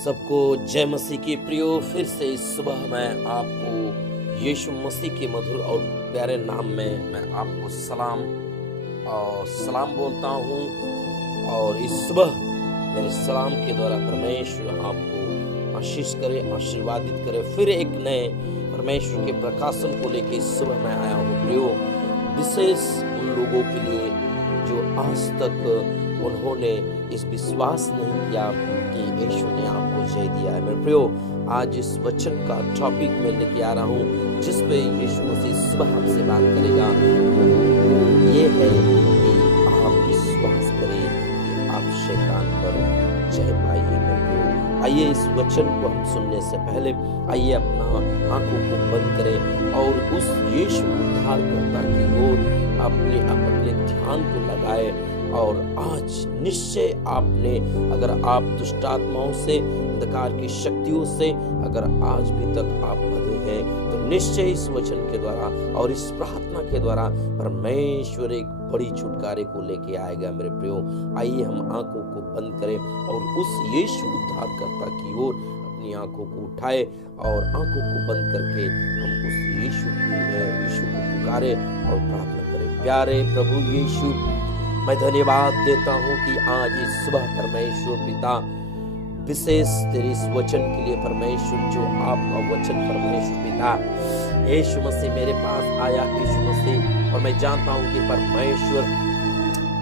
सबको जय मसीह की प्रियो। फिर से इस सुबह मैं आपको यीशु मसीह के मधुर और प्यारे नाम में मैं आपको सलाम बोलता हूँ। और इस सुबह मेरे सलाम के द्वारा परमेश्वर आपको आशीष करे, आशीर्वादित करे। फिर एक नए परमेश्वर के प्रकाशन को लेकर इस सुबह मैं आया हूँ प्रियो, विशेष उन लोगों के लिए जो आज तक उन्होंने इस विश्वास नहीं किया कि यीशु ने आपको जय दिया है। मेरे प्रियो, आज इस वचन का टॉपिक मैं लेके आ रहा हूँ जिस पे यीशु मसीह सुबह हमसे बात करेगा। ये है कि आप विश्वास करें कि आप शैतान पर जय पाइए। मेरे प्रियो, आइए इस वचन को हम सुनने से पहले आइए अपना आंखों को बंद करें और उस यीशु उद्धारकर्ता की ओर अपने ध्यान को लगाए। और आज निश्चय आपने, अगर आप दुष्ट आत्माओं से, अंधकार की शक्तियों से अगर आज भी तक आप बंधे हैं, तो निश्चय इस वचन के द्वारा और इस प्रार्थना के द्वारा परमेश्वर एक बड़ी छुटकारे को लेके आएगा। मेरे प्रियो, आइए हम आंखों को बंद करें और उस यीशु उद्धारकर्ता की ओर अपनी आंखों को उठाए और आंखों को बंद करके हम उस यीशु को पुकारे और प्रार्थना करें। प्यारे प्रभु यीशु, मैं धन्यवाद देता हूँ कि आज इस सुबह परमेश्वर पिता विशेष तेरे इस वचन के लिए परमेश्वर, जो आपका वचन परमेश्वर पिता यीशु मसीह मेरे पास आया यीशु मसीह, और मैं जानता हूँ कि परमेश्वर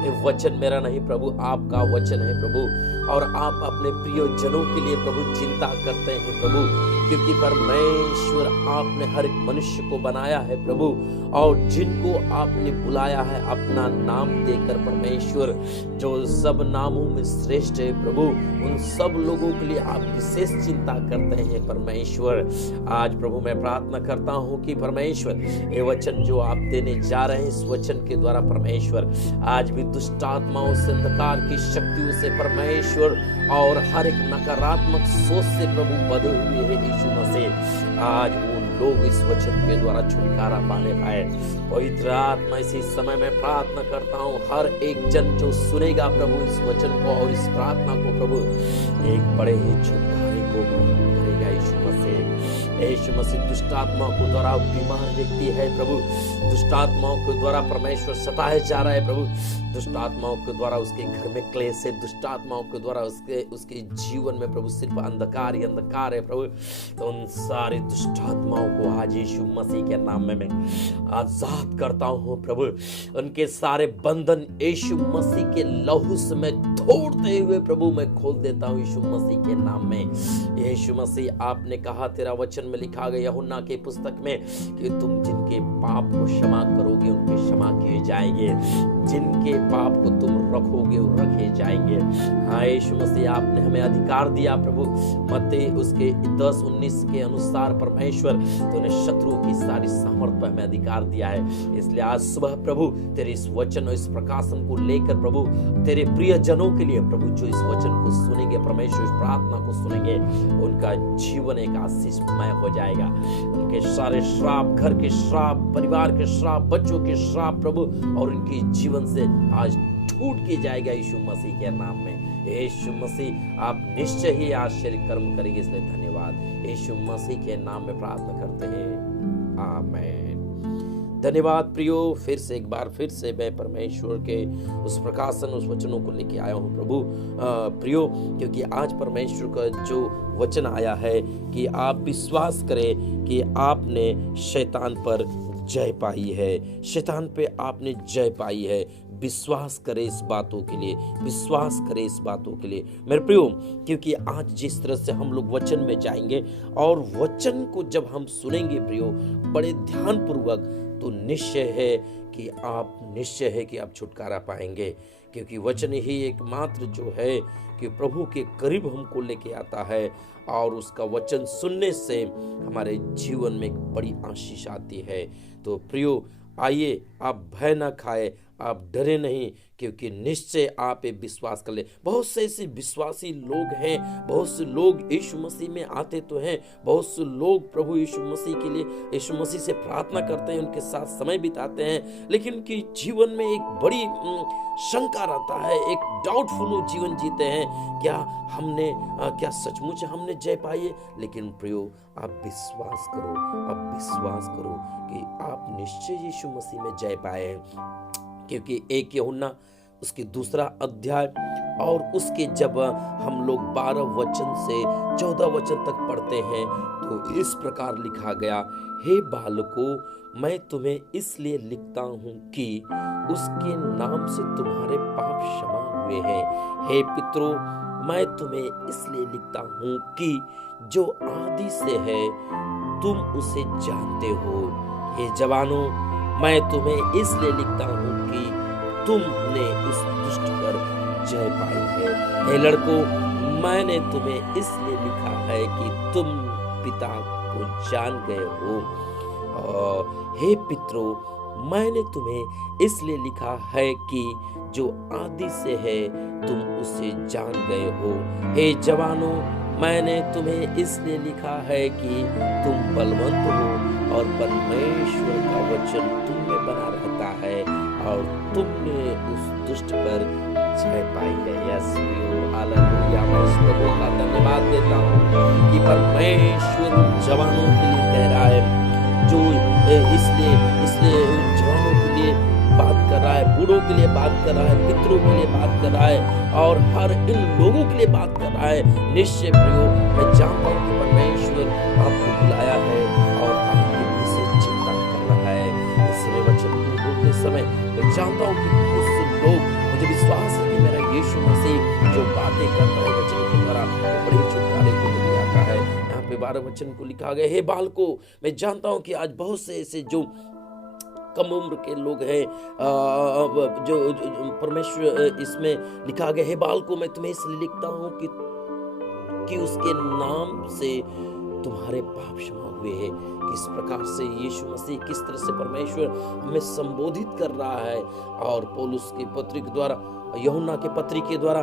ये वचन मेरा नहीं प्रभु, आपका वचन है प्रभु। और आप अपने प्रिय जनों के लिए प्रभु चिंता करते हैं प्रभु, क्योंकि परमेश्वर आपने हर एक मनुष्य को बनाया है प्रभु, और जिनको आपने बुलाया है अपना नाम देकर परमेश्वर, जो सब नामों में श्रेष्ठ है प्रभु, उन सब लोगों के लिए आप विशेष चिंता करते हैं परमेश्वर। आज प्रभु मैं प्रार्थना करता हूँ कि परमेश्वर ये वचन जो आप देने जा रहे हैं, इस वचन के द्वारा परमेश्वर आज भी दुष्ट आत्माओं से, अंधकार की शक्तियों से परमेश्वर, और हर एक नकारात्मक सोच से प्रभु बंधे हुए है यीशु मसीह, आज वो लोग इस वचन के द्वारा छुटकारा पाने पाए। पवित्र आत्मा, इसी समय में प्रार्थना करता हूँ हर एक जन जो सुनेगा प्रभु इस वचन को और इस प्रार्थना को प्रभु, एक बड़े ही छुटकारे को करेगा यीशु मसीह। यीशु मसीह दुष्ट आत्माओं को द्वारा बीमार व्यक्ति है प्रभु, दुष्ट आत्माओं के द्वारा परमेश्वर सताया जा रहा है प्रभु, दुष्ट आत्माओं के द्वारा उसके घर में क्लेश है, दुष्ट आत्माओं के द्वारा उसके जीवन में प्रभु सिर्फ अंधकार ही अंधकार है प्रभु। तो उन सारे दुष्ट आत्माओं को आज यीशु मसीह के नाम में मैं आजाद करता हूँ प्रभु। उनके सारे बंधन यीशु मसीह के लहू से मैं तोड़ते हुए प्रभु मैं खोल देता हूँ यीशु मसीह के नाम में। यीशु मसीह, आपने कहा, तेरा वचन में लिखा गया यूहन्ना के पुस्तक में कि तुम जिनके पाप को क्षमा करोगे उनके क्षमा किए जाएंगे, जिनके पाप को तुम रखोगे वो रखे जाएंगे। हाँ यीशु मसीह, आपने हमें अधिकार दिया प्रभु, मत्ती उसके 10:19 के अनुसार परमेश्वर तूने शत्रुओं की सारी सामर्थ पर हमें अधिकार दिया है। इसलिए आज सुबह प्रभु तेरे इस वचन और इस प्रकाशन को लेकर प्रभु तेरे प्रिय जनों के लिए प्रभु, जो इस वचन को सुनेंगे परमेश्वर, इस प्रार्थना को सुनेंगे, उनका जीवन एक आशीषमय हो जाएगा। उनके सारे श्राप, घर के श्राप, परिवार के श्राप, बच्चों के श्राप प्रभु, और उनके जीवन से आज छूट के जाएगा यीशु मसीह के नाम में। यीशु मसीह, आप निश्चय ही आश्चर्य कर्म करेंगे, इसलिए धन्यवाद। यीशु मसीह के नाम में प्रार्थना करते हैं, आमीन। धन्यवाद प्रियो, फिर से एक बार फिर से मैं परमेश्वर के उस प्रकाशन, उस वचनों को लेके आया हूँ प्रभु प्रियो, क्योंकि आज परमेश्वर का जो वचन आया है कि आप विश्वास करें कि आपने शैतान पर जय पाई है, शैतान पे आपने जय पाई है। विश्वास करें इस बातों के लिए, विश्वास करें इस बातों के लिए मेरे प्रियो, क्योंकि आज जिस तरह से हम लोग वचन में जाएंगे और वचन को जब हम सुनेंगे प्रियो बड़े ध्यान पूर्वक, तो निश्चय है कि आप छुटकारा पाएंगे, क्योंकि वचन ही एकमात्र जो है कि प्रभु के करीब हमको लेके आता है, और उसका वचन सुनने से हमारे जीवन में एक बड़ी आशीष आती है। तो प्रियो, आइए आप भय ना खाए, आप डरे नहीं, क्योंकि निश्चय आप ये विश्वास कर ले। बहुत से ऐसे विश्वासी लोग हैं, बहुत से लोग यीशु मसीह में आते तो हैं, बहुत से लोग प्रभु यीशु मसीह के लिए यीशु मसीह से प्रार्थना करते हैं, उनके साथ समय बिताते हैं, लेकिन उनके जीवन में एक बड़ी शंका रहता है, एक डाउटफुल जीवन जीते हैं। क्या सचमुच हमने जय पाई है? लेकिन प्रियो, आप विश्वास करो, आप विश्वास करो कि आप निश्चय यीशु मसीह में जय पाए हैं। क्योंकि 1 यूहन्ना उसके 2 अध्याय और उसके जब हम लोग 12 वचन से 14 वचन तक पढ़ते हैं तो इस प्रकार लिखा गया, हे बालकों, मैं तुम्हें इसलिए लिखता हूँ कि उसके नाम से तुम्हारे पाप क्षमा हुए हैं। हे पितरों, मैं तुम्हें इसलिए लिखता हूँ कि जो आदि से है तुम उसे जानते हो। हे जवानों, मैं तुम्हें इसलिए लिखता हूँ कि तुमने उस दुष्ट पर जय पाई है। हे लड़कों, मैंने तुम्हें इसलिए लिखा है कि तुम पिता को जान गए हो। हे पितरों, मैंने तुम्हें इसलिए लिखा है कि जो आदि से है तुम उसे जान गए हो। हे जवानों, मैंने तुम्हें इसलिए लिखा है कि तुम बलवंत हो और परमेश्वर का वचन तुम में बना रहता है और तुमने उस दुष्ट पर जय पाई है। यस हालेलुया, मैं इस प्रभु का धन्यवाद देता हूँ कि परमेश्वर जवानों के लिए कह रहा है, जो इसलिए जवानों के लिए बात कर रहा है, बूढ़ों के लिए बात कर रहा है, पितरों के लिए बात कर रहा है और हर इन लोगों के लिए बात कर रहा है। निश्चय प्रियो, मैं जानता हूँ कि परमेश्वर आपको बुलाया है और आपके विषय चिंता कर रहा है। इसलिए वचन को बोलते समय मैं जानता हूँ कि बहुत से लोग, मुझे विश्वास है कि मेरा यीशु मसीह जो बातें करता है वचन के द्वारा, वो बड़े छुटकारे को ले आता है। यहाँ पे 12 वचन को लिखा गया, हे बालकों, मैं जानता हूँ कि आज बहुत से ऐसे जो कम उम्र के लोग हैं, जो परमेश्वर इसमें लिखा गया, हे बालकों, मैं तुम्हें इसलिए लिखता हूँ कि उसके नाम से तुम्हारे पाप क्षमा हुए हैं। किस प्रकार से यीशु मसीह, किस तरह से परमेश्वर हमें संबोधित कर रहा है, और पौलुस की पत्री के द्वारा, यूहन्ना के पत्री के द्वारा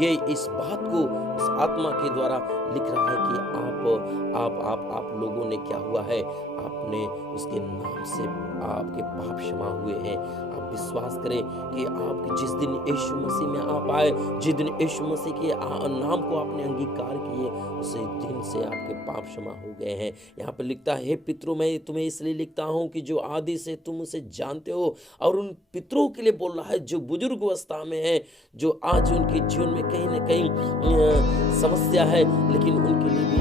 ये इस बात को इस आत्मा के द्वारा लिख रहा है कि आप लोगों ने क्या हुआ है, आपने उसके नाम से आपके पाप क्षमा हुए हैं। आप विश्वास करें कि आप जिस दिन यीशु मसीह में आप आए, जिस दिन यीशु मसीह के नाम को आपने अंगीकार किए, उसी दिन से आपके पाप क्षमा हो गए हैं। यहाँ पर लिखता है, हे पितरों, मैं तुम्हें इसलिए लिखता हूँ कि जो आदि से तुम उसे जानते हो। और उन पितरों के लिए बोल रहा है जो बुजुर्ग अवस्था में है, जो आज उनके जीवन में कहीं ना कहीं समस्या है, लेकिन उनके लिए भी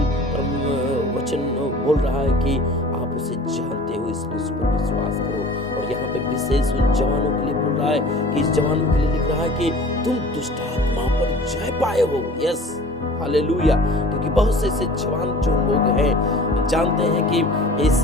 वचन बोल रहा है कि आप उसे जानते हो, इसलिए उस पर विश्वास करो। और यहाँ पे विशेष उन जवानों के लिए बोल रहा है कि इस जवानों के लिए लिख रहा है कि तुम दुष्ट आत्मा पर जय पाए हो। यस हालेलुया, क्योंकि बहुत से ऐसे जवान जो लोग हैं, जानते हैं कि इस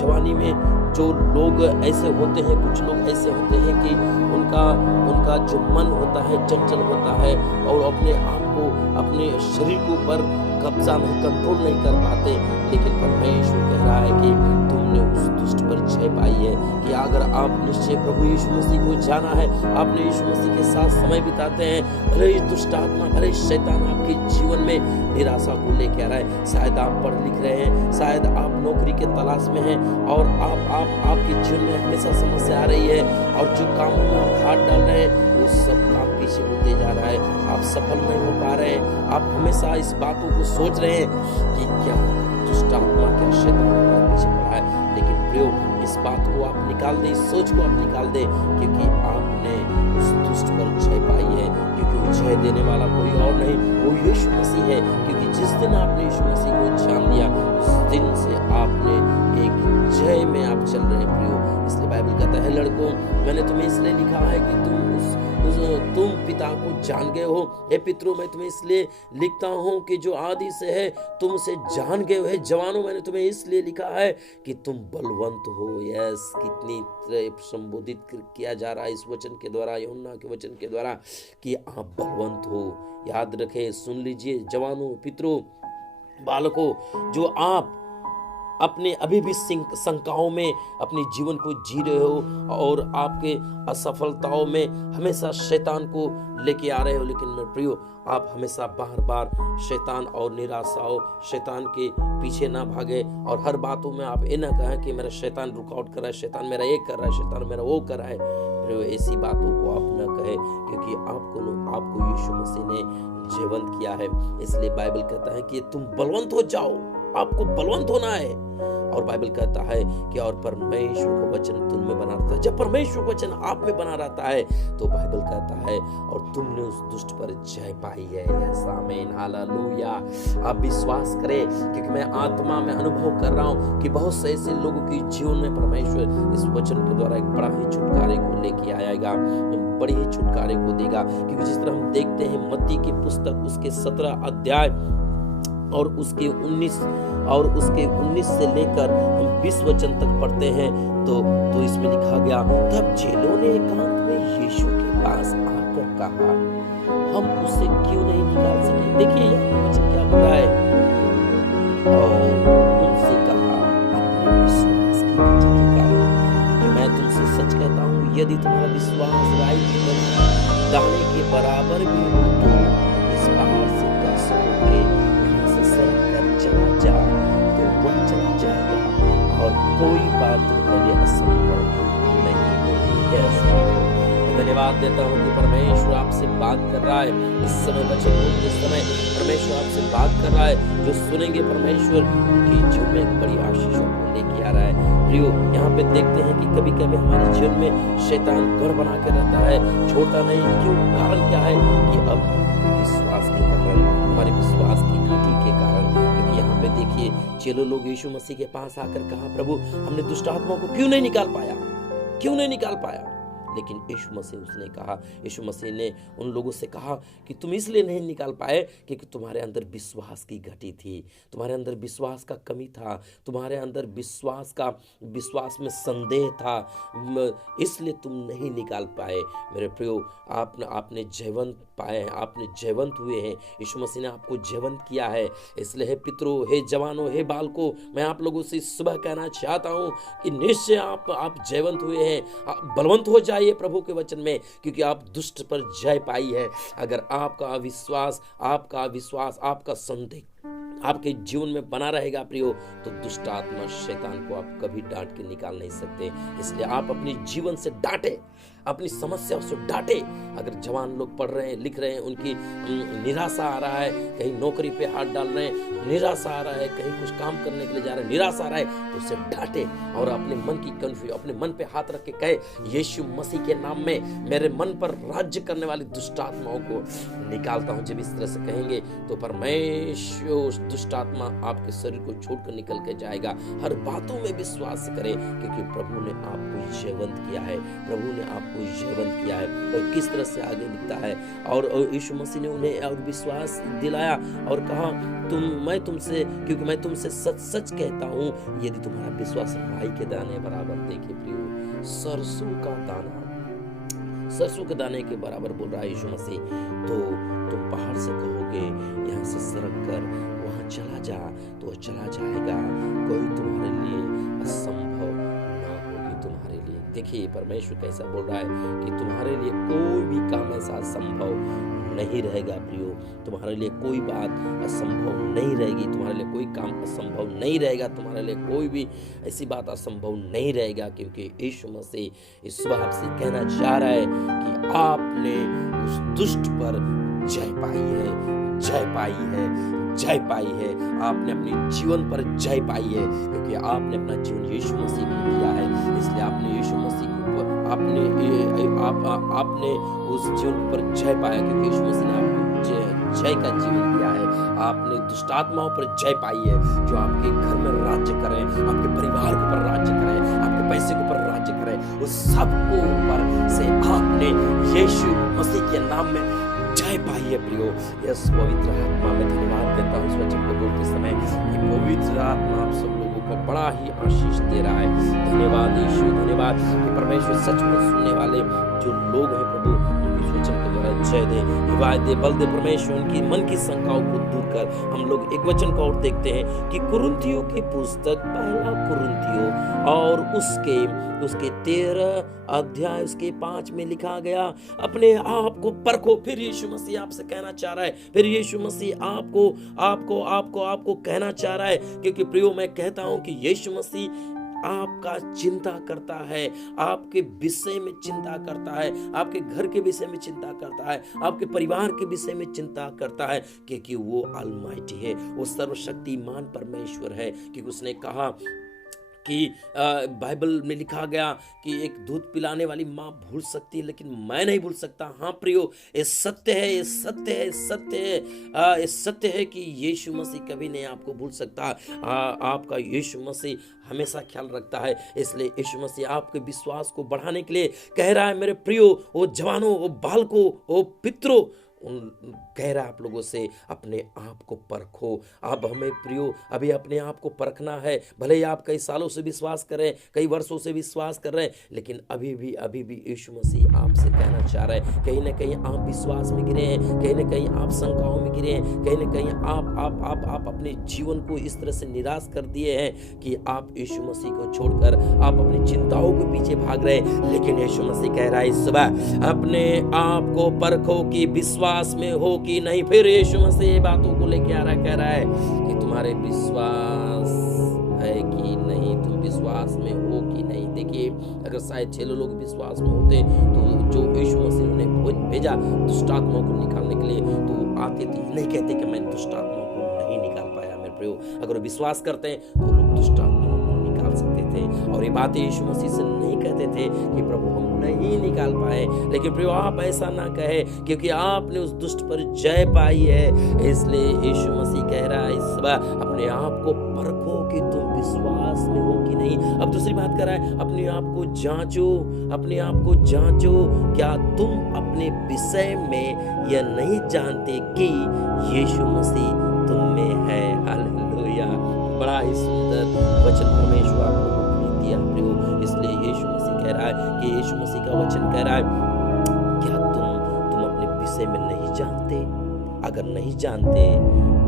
जवानी में जो लोग ऐसे होते हैं, कुछ लोग ऐसे होते हैं कि उनका जो मन होता है चंचल होता है और अपने आप को, अपने शरीर के ऊपर कब्जा नहीं, कंट्रोल नहीं कर पाते। लेकिन परमेश्वर कह रहा है कि तुमने उस दुष्ट पर जय पाई है, कि अगर आप निश्चय प्रभु यीशु मसीह को जाना है, आपने यीशु मसीह के साथ समय बिताते हैं, भले ही दुष्ट आत्मा, भले ही शैतान आपके जीवन में निराशा को लेकर आ रहा है, शायद आप पढ़ लिख रहे हैं, शायद आप नौकरी के तलाश में हैं और आपके जीवन में हमेशा समस्या आ रही है, और जो काम में आप हाथ डाल रहे हैं वो सब काम पीछे होते जा रहा है, आप सफल नहीं हो पा रहे हैं। आप हमेशा इस बातों को सोच रहे हैं कि क्या दुष्ट आत्मा, क्या शैतान हमारे पीछे पड़ा है। लेकिन प्रियो, इस बात को आप निकाल दें, इस सोच को आप निकाल दें, क्योंकि आपने उस दुष्ट पर जय पाई है, क्योंकि वो जय देने वाला कोई और नहीं, वो यीशु मसीह है। क्योंकि जिस दिन आपने यीशु मसीह को जान लिया, उस दिन से आपने एक जय में आप चल रहे हैं प्रियो। इसलिए बाइबल कहता है, लड़कों, मैंने तुम्हें इसलिए लिखा है कि तुम पिता को जान गए हो। हे पितरों, मैं तुम्हें इसलिए लिखता हूँ कि जो आदि से है तुम उसे जान गए हो। हे जवानों, मैंने तुम्हें इसलिए लिखा है कि तुम बलवंत हो। यस, कितनी संबोधित किया जा रहा है इस वचन के द्वारा, यूहन्ना के वचन के द्वारा, कि आप बलवंत हो। याद रखें, सुन लीजिए जवानों, पितरों, बालकों, जो आप अपने अभी भी शंकाओं में अपने जीवन को जी रहे हो और आपके असफलताओं में हमेशा शैतान को लेके आ रहे हो, लेकिन मेरे प्रियो आप हमेशा बार बार शैतान और निराशाओं शैतान के पीछे ना भागे और हर बातों में आप ये ना कहें कि मेरा शैतान रुकावट कर रहा है, शैतान मेरा ये कर रहा है, शैतान मेरा वो कर रहा है। प्रियो ऐसी बातों को आप ना कहे, क्योंकि आपको यीशु मसीह ने जीवंत किया है। इसलिए बाइबल कहता है कि तुम बलवंत हो जाओ, आपको बलवंत होना है। और बाइबल कहता है कि और परमेश्वर का वचन तुम में बना रहता है। जब परमेश्वर का वचन आप में बना रहता है तो बाइबल कहता है और तुमने उस दुष्ट पर जय पाई है। यस आमीन, हालेलुया। आप विश्वास करें, क्योंकि मैं आत्मा में अनुभव कर रहा हूँ कि बहुत से ऐसे लोगों के जीवन में परमेश्वर इस वचन के द्वारा एक बड़ा ही छुटकारे को लेके आएगा, बड़ी ही छुटकारे को देगा। क्योंकि जिस तरह हम देखते हैं मत्ती की पुस्तक उसके 17 अध्याय और उसके 19 से लेकर हम 20 वचन तक पढ़ते हैं तो इसमें लिखा गया, तब चेलों ने एकांत में यीशु के पास आकर कहा, हम उसे क्यों नहीं निकाल सके। देखिए यहाँ वचन क्या बोल रहा है, और उनसे कहा अपने विश्वास की घटी के कारण, कि मैं तुमसे सच कहता हूँ यदि तुम्हारा विश्वास राई के दाने के बराबर भी हो तो इस पहाड़ से कह सकोगे चला जा तो वह चला जाएगा, और कोई बात तुम्हारे लिए असंभव नहीं होती। धन्यवाद देता हूँ कि परमेश्वर आपसे बात कर रहा है इस समय, बच्चे बोलते समय परमेश्वर आपसे बात कर रहा है। जो सुनेंगे परमेश्वर की जीवन में एक बड़ी आशीषों को लेके आ रहा है। प्रियो यहाँ पे देखते हैं कि कभी कभी हमारे जीवन में शैतान गढ़ बना के रहता है, छोड़ता नहीं। क्यों? कारण क्या है कि अब विश्वास के कारण, हमारे विश्वास की घटी के कारण। क्योंकि यहाँ पे देखिए चेलो लोग यीशु मसीह के पास आकर कहा, प्रभु हमने दुष्ट आत्माओं को क्यों नहीं निकाल पाया, क्यों नहीं निकाल पाया। लेकिन यीशु मसीह ने उन लोगों से कहा कि तुम इसलिए नहीं निकाल पाए क्योंकि तुम्हारे अंदर विश्वास की घटी थी, तुम्हारे अंदर विश्वास का कमी था, तुम्हारे अंदर विश्वास में संदेह था, इसलिए तुम नहीं निकाल पाए। मेरे प्रियो आपने जीवंत पाए, आपने जीवंत हुए हैं, यीशु मसीह ने आपको जीवंत किया है। इसलिए हे पितरों, हे जवानों, हे बालकों, मैं आप लोगों से सुबह कहना चाहता हूँ कि निश्चय आप जीवंत हुए हैं, आप बलवंत हो जाइए प्रभु के वचन में, क्योंकि आप दुष्ट पर जय पाई है। अगर आपका अविश्वास, आपका संदेह आपके जीवन में बना रहेगा प्रियो, तो दुष्ट आत्मा शैतान को आप कभी डांट के निकाल नहीं सकते। इसलिए आप अपने जीवन से डांटे, अपनी समस्याओं से डांटे। अगर जवान लोग पढ़ रहे हैं, लिख रहे हैं, उनकी निराशा आ रहा है, कहीं नौकरी पे हाथ डाल रहे हैं, निराशा आ रहा है, कहीं कुछ काम करने के लिए जा रहे हैं, निराशा आ रहा है, तो उसे डांटे और अपने मन की कंफ्यूजन, अपने मन पे हाथ रख के कहे, यीशु मसीह के नाम में मेरे मन पर राज्य करने वाली दुष्ट आत्माओं को निकालता हूं। जब इस तरह से कहेंगे तो परमेश्वर दुष्ट आत्मा आपके शरीर को छोड़कर निकल के जाएगा। हर बातों में विश्वास करें, क्योंकि प्रभु ने आपको जीवंत किया है, प्रभु ने आपको जीवंत किया है। और किस तरह से आगे लिखता है, और यीशु मसीह ने उन्हें और विश्वास दिलाया और कहा, क्योंकि मैं तुमसे सच सच कहता हूँ यदि तुम्हारा विश्वास राई के दाने बराबर, देखिए प्रियो सरसों के दाने के बराबर बोल रहा है यीशु मसीह, तो तुम पहाड़ से कहोगे यहाँ से सरक कर वहां चला जा तो वह चला जाएगा, कोई तुम्हारे लिए असंभव ना होगी तुम्हारे लिए। देखिए परमेश्वर कैसा बोल रहा है कि तुम्हारे लिए कोई भी काम ऐसा असंभव नहीं रहेगा प्रियो, तुम्हारे लिए कोई बात असंभव नहीं रहेगी, तुम्हारे लिए कोई काम असंभव नहीं रहेगा, तुम्हारे लिए कोई भी ऐसी बात असंभव नहीं रहेगा, क्योंकि यीशु मसीह इस सुबह आपसे कहना चाह रहा है कि आपने उस दुष्ट पर जय पाई है, आपने अपने जीवन पर जय पाई है, क्योंकि आपने अपना जीवन यीशु मसीह को दिया है। इसलिए आपने यीशु मसीह को आपने उस जीवन पर जय पाया, क्योंकि यीशु मसीह ने आपको जय का जीवन दिया है। आपने दुष्ट आत्माओं पर जय पाई है, जो आपके घर में राज्य करें, आपके परिवार के ऊपर राज्य करें, आपके पैसे के ऊपर राज्य करें, उस सबको ऊपर से आपने यीशु मसीह के नाम में जय पाई है प्रियो। यस पवित्र आत्मा में धन्यवाद देता हूँ इस वचन को बोलते समय कि पवित्र आत्मा आप सब लोगों को बड़ा ही आशीष दे रहा है। धन्यवाद यीशु, धन्यवाद कि परमेश्वर सच में सुनने वाले जो लोग हैं प्रभु, इस वचन के द्वारा जय दे, हिदायत दे, बल दे परमेश्वर। उनकी मन की शंकाओं को दूर कर। हम लोग एक वचन को और देखते हैं कि कुरिन्थियों की पुस्तक, पहला कुरिन्थियों और उसके 13 अध्याय उसके 5 में लिखा गया, अपने आप को परखो। फिर यीशु मसीह आपसे कहना चाह रहा है, फिर यीशु मसीह आपको कहना चाह रहा है, क्योंकि प्रियो मैं कहता हूं कि यीशु मसीह आपका चिंता करता है, आपके विषय में चिंता करता है, आपके घर के विषय में चिंता करता है, आपके परिवार के विषय में चिंता करता है, क्योंकि वो ऑलमाइटी है, वो सर्वशक्तिमान परमेश्वर है। क्योंकि उसने कहा कि बाइबल में लिखा गया कि एक दूध पिलाने वाली माँ भूल सकती है, लेकिन मैं नहीं भूल सकता। हाँ प्रियो, ये सत्य है, ये सत्य है, सत्य है, ये सत्य है कि यीशु मसीह कभी नहीं आपको भूल सकता। आपका यीशु मसीह हमेशा ख्याल रखता है। इसलिए यीशु मसीह आपके विश्वास को बढ़ाने के लिए कह रहा है, मेरे प्रियो, वो जवानों, वो बालकों, वो पितरों, कह रहा है आप लोगों से, अपने आप को परखो। अब हमें प्रियो अभी अपने आप को परखना है। भले ही आप कई सालों से विश्वास कर रहे हैं, कई वर्षों से विश्वास कर रहे हैं, लेकिन अभी भी यीशु मसीह आपसे कहना चाह रहा है, कहीं ना कहीं आप विश्वास में गिरे हैं, कहीं ना कहीं आप शंकाओं में गिरे हैं, कहीं ना कहीं आप अपने जीवन को इस तरह से निराश कर दिए हैं कि आप यीशु मसीह को छोड़कर आप अपनी चिंताओं के पीछे भाग रहे हैं। लेकिन यीशु मसीह कह रहा है इस सुबह, अपने आप को परखो कि विश्वास में हो कि नहीं। फिर यीशु मसीह बातों को लेके आ रहा है, कह रहा है कि तुम्हारे विश्वास है कि नहीं, तुम विश्वास में हो कि नहीं। देखिए, अगर शायद 6 लोग विश्वास में होते तो जो यीशु मसीह ने भेजा दुष्ट आत्माओं को निकालने के लिए, तो आते थे, नहीं कहते कि मैं दुष्ट आत्माओं को नहीं निकाल पाया। मेरे प्रियो, अगर विश्वास करते हैं तो लोग दुष्ट आत्माओं को निकाल सकते थे, और ये बातें यीशु मसीह से नहीं कहते थे कि प्रभु हम नहीं निकाल पाए। लेकिन प्रियो, आप ऐसा ना कहे, क्योंकि आपने उस दुष्ट पर जय पाई है। इसलिए यीशु मसीह कह रहा है इस सुबह, अपने आप को परखो कि तुम विश्वास में हो कि नहीं। अब दूसरी बात कर रहा है, अपने आप को जांचो, अपने आप को जांचो, क्या तुम अपने विषय में यह नहीं जानते कि यीशु मसीह तुम में है। हालेलुया, बड़ा ही सुंदर वचन परमेश्वर आप लोगों को दिया प्रियो। इसलिए यीशु मसीह कह रहा है कि यीशु मसीह का वचन कह रहा है, क्या तुम अपने विषय में नहीं जानते। अगर नहीं जानते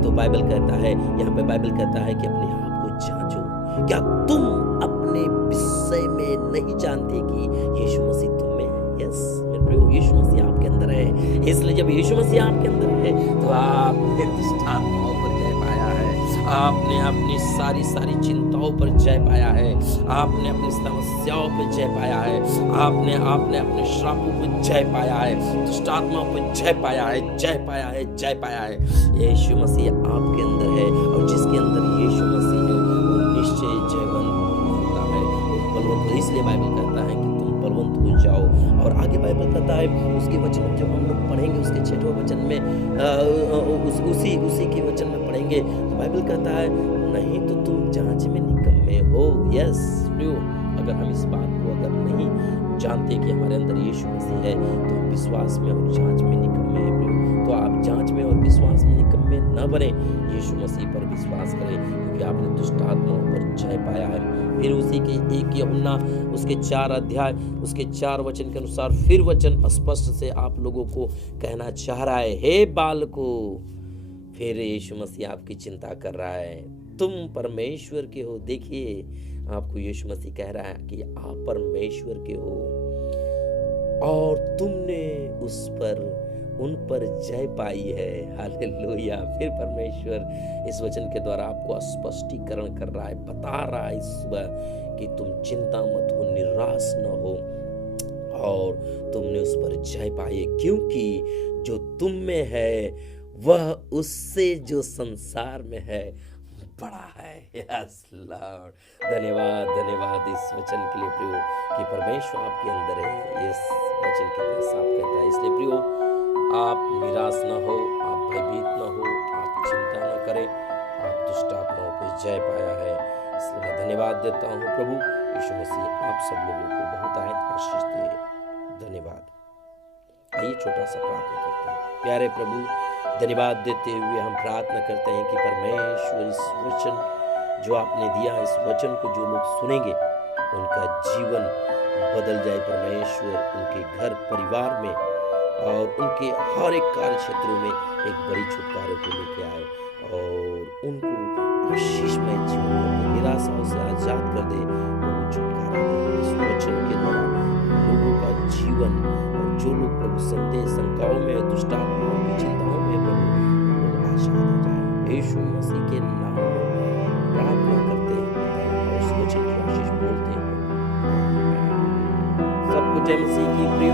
तो बाइबल कहता है, यहाँ पे बाइबल कहता है कि अपने आप को जांचो। क्या तुम अपने विषय में नहीं जानते कि यीशु मसीह तुम में है। यस मेरे प्रियो, यीशु मसीह आपके अंदर है। इसलिए जब यीशु मसीह आपके अंदर है तो आपने दुष्ट आत्माओं पर जय पाया है, आपने अपनी सारी चिंताओं पर जय पाया है, आपने अपनी समस्याओं पर जय पाया है, आपने अपने श्रापों पर जय पाया है, दुष्ट आत्माओं पर जय पाया है, जय पाया है। यीशु मसीह आपके अंदर है, और जिसके अंदर यीशु मसीह है वो निश्चय जयवंत होता है, बलवंत। इसलिए बाइबल कहता है कि तुम बलवंत हो जाओ। और आगे बाइबल कहता है, उसके वचन जब हम लोग पढ़ेंगे, उसके 6वें वचन में उसी के वचन में पढ़ेंगे, तो बाइबल कहता है, नहीं तो तुम जांच में निकम्मे हो। यस प्रियो, अगर हम इस बात को अगर नहीं जानते कि हमारे अंदर यीशु मसीह है, तो हम विश्वास में और जांच में निकम्मे हैं प्रियो। तो आप जांच में और विश्वास में निकम्मे न बने, यीशु मसीह पर विश्वास करें, क्योंकि आपने दुष्ट आत्माओं पर जय पाया है। फिर उसी के 1 यूहन्ना उसके 4 अध्याय उसके 4 वचन के अनुसार फिर वचन स्पष्ट से आप लोगों को कहना चाह रहा है, हे बालकों। फिर यीशु मसीह आपकी चिंता कर रहा है, तुम परमेश्वर के हो। देखिए, आपको यीशु मसीह कह रहा है कि आप परमेश्वर के हो और तुमने उन पर जय पाई है। हालेलुया। फिर परमेश्वर इस वचन के द्वारा आपको स्पष्टीकरण कर रहा है, बता रहा है इस सुबह कि तुम चिंता मत हो, निराश न हो, और तुमने उस पर जय पाई है, क्योंकि जो तुम में है वह उससे जो संसार में है बड़ा है। यस लॉर्ड, धन्यवाद इस वचन के लिए प्रियो कि परमेश्वर आपके अंदर है। इस वचन कितना साफ कहता है। इसलिए प्रियो, आप निराश न हो, आप भयभीत न हो, आप चिंता न करें, आप दुष्ट आत्माओं पर जय पाया है। इसलिए मैं धन्यवाद देता हूँ प्रभु यीशु मसीह, आप सब लोगों को बहुत आशीष दे। धन्यवाद। आइए छोटा सा प्रार्थना करते हैं। प्यारे प्रभु, धन्यवाद देते हुए हम प्रार्थना करते हैं कि परमेश्वर इस वचन जो आपने दिया, इस वचन को जो लोग सुनेंगे उनका जीवन बदल जाए परमेश्वर, उनके घर परिवार में और उनके हर एक कार्य क्षेत्रों में एक बड़ी छुटकारे को लेके आए और उनको आशीषमय जीवन कर दे, निराशाओं से आजाद कर दे। प्रभु छुटकारा दे इस वचन के द्वारा लोगों का जीवन। और जो लोग प्रभु संदेह, शंकाओं में, दुष्ट आत्माओं की चिंताओं में प्रभु लोग आजाद हो जाए। यीशु मसीह के नाम में प्रार्थना करते हैं पिता, और इस वचन की आशीष बोलते हैं। सबको जय मसीह की प्रिय